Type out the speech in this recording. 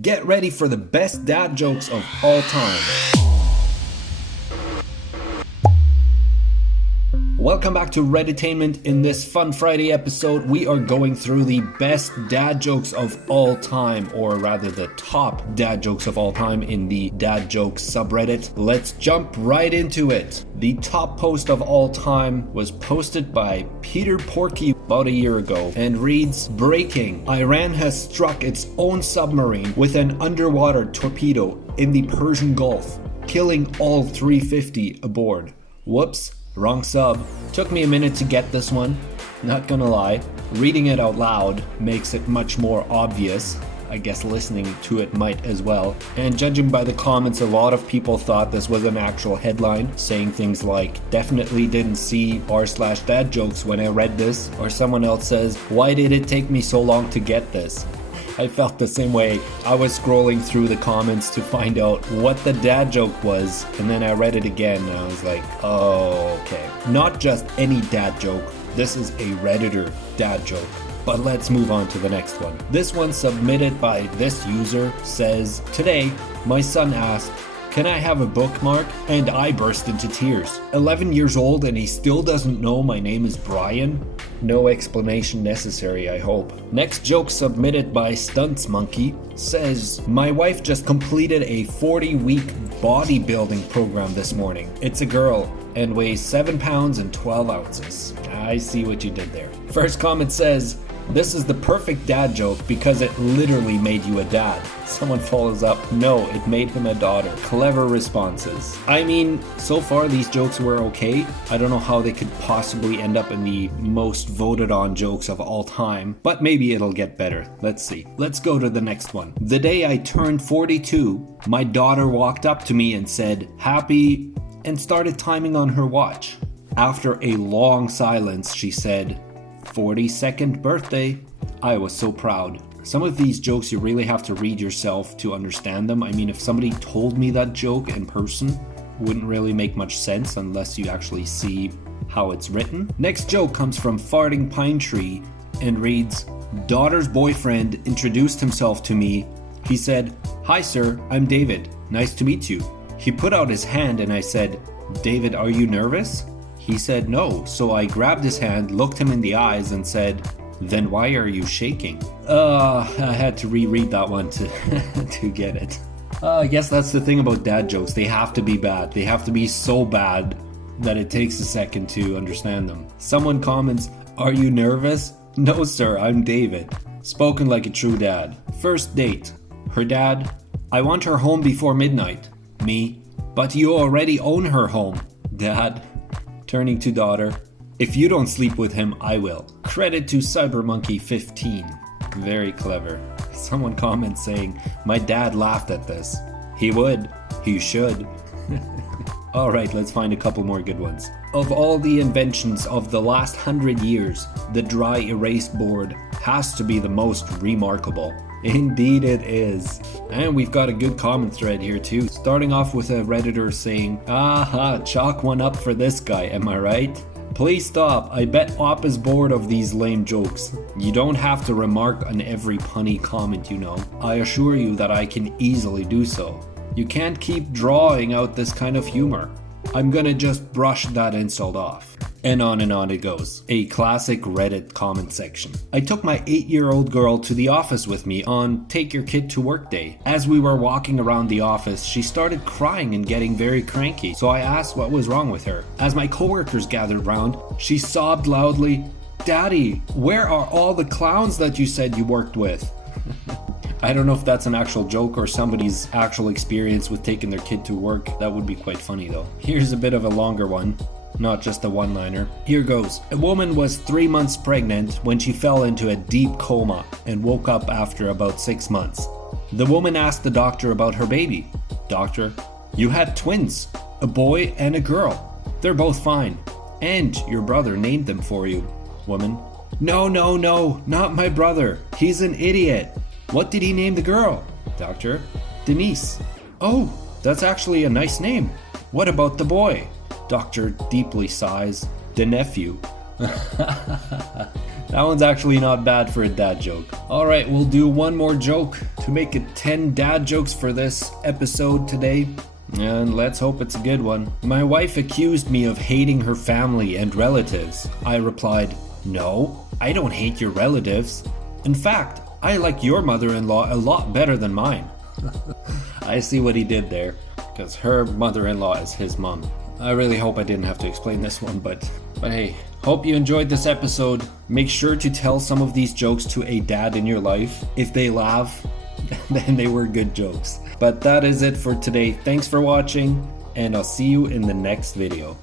Get ready for the best dad jokes of all time. Welcome back to Redditainment. In this Fun Friday episode, we are going through the best dad jokes of all time, or rather the top dad jokes of all time in the dad jokes subreddit. Let's jump right into it. The top post of all time was posted by Peter Porky about a year ago and reads, "Breaking. Iran has struck its own submarine with an underwater torpedo in the Persian Gulf, killing all 350 aboard. Whoops. Wrong sub. Took me a minute to get this one. Not gonna lie, reading it out loud makes it much more obvious. I guess listening to it might as well. And judging by the comments, a lot of people thought this was an actual headline, saying things like, definitely didn't see r/dad jokes when I read this. Or someone else says, why did it take me so long to get this? I felt the same way. I was scrolling through the comments to find out what the dad joke was, and then I read it again and I was like, oh, okay. Not just any dad joke, this is a Redditor dad joke. But let's move on to the next one. This one, submitted by this user, says, today, my son asked, can I have a bookmark? And I burst into tears. 11 years old and he still doesn't know my name is Brian? No explanation necessary, I hope. Next joke, submitted by Stunts Monkey, says, my wife just completed a 40-week bodybuilding program this morning. It's a girl and weighs 7 pounds and 12 ounces. I see what you did there. First comment says, this is the perfect dad joke because it literally made you a dad. Someone follows up, no, it made him a daughter. Clever responses. I mean, so far these jokes were okay. I don't know how they could possibly end up in the most voted on jokes of all time, but maybe it'll get better. Let's see. Let's go to the next one. The day I turned 42, my daughter walked up to me and said, happy, and started timing on her watch. After a long silence, she said, 42nd birthday. I was so proud. Some of these jokes you really have to read yourself to understand them. I mean, if somebody told me that joke in person, wouldn't really make much sense unless you actually see how it's written. Next joke comes from Farting Pine Tree and reads, daughter's boyfriend introduced himself to me. He said, hi sir, I'm David. Nice to meet you. He put out his hand and I said, David, are you nervous? He said no, so I grabbed his hand, looked him in the eyes and said, then why are you shaking? I had to reread that one to to get it. I guess that's the thing about dad jokes. They have to be bad. They have to be so bad that it takes a second to understand them. Someone comments, are you nervous? No sir, I'm David. Spoken like a true dad. First date. Her dad, I want her home before midnight. Me, but you already own her home. Dad, turning to daughter, if you don't sleep with him, I will. Credit to CyberMonkey15. Very clever. Someone comments saying, my dad laughed at this. He would. He should. Alright, let's find a couple more good ones. Of all the inventions of the last 100 years, the dry erase board has to be the most remarkable. Indeed it is. And we've got a good comment thread here too. Starting off with a Redditor saying, aha, chalk one up for this guy, am I right? Please stop, I bet Op is bored of these lame jokes. You don't have to remark on every punny comment, you know. I assure you that I can easily do so. You can't keep drawing out this kind of humor. I'm gonna just brush that insult off. And on it goes. A classic Reddit comment section. I took my 8-year-old girl to the office with me on Take Your Kid to Work Day. As we were walking around the office, she started crying and getting very cranky, so I asked what was wrong with her. As my coworkers gathered round, she sobbed loudly, Daddy, where are all the clowns that you said you worked with? I don't know if that's an actual joke or somebody's actual experience with taking their kid to work. That would be quite funny though. Here's a bit of a longer one. Not just a one-liner. Here goes. A woman was 3 months pregnant when she fell into a deep coma and woke up after about 6 months. The woman asked the doctor about her baby. Doctor, you had twins, a boy and a girl. They're both fine. And your brother named them for you. Woman, no, not my brother. He's an idiot. What did he name the girl? Doctor, Denise. Oh, that's actually a nice name. What about the boy? Doctor deeply sighs, the nephew. That one's actually not bad for a dad joke. Alright, we'll do one more joke to make it 10 dad jokes for this episode today. And let's hope it's a good one. My wife accused me of hating her family and relatives. I replied, "No, I don't hate your relatives. In fact, I like your mother-in-law a lot better than mine." I see what he did there, because her mother-in-law is his mom. I really hope I didn't have to explain this one, but hey, hope you enjoyed this episode. Make sure to tell some of these jokes to a dad in your life. If they laugh, then they were good jokes. But that is it for today. Thanks for watching, and I'll see you in the next video.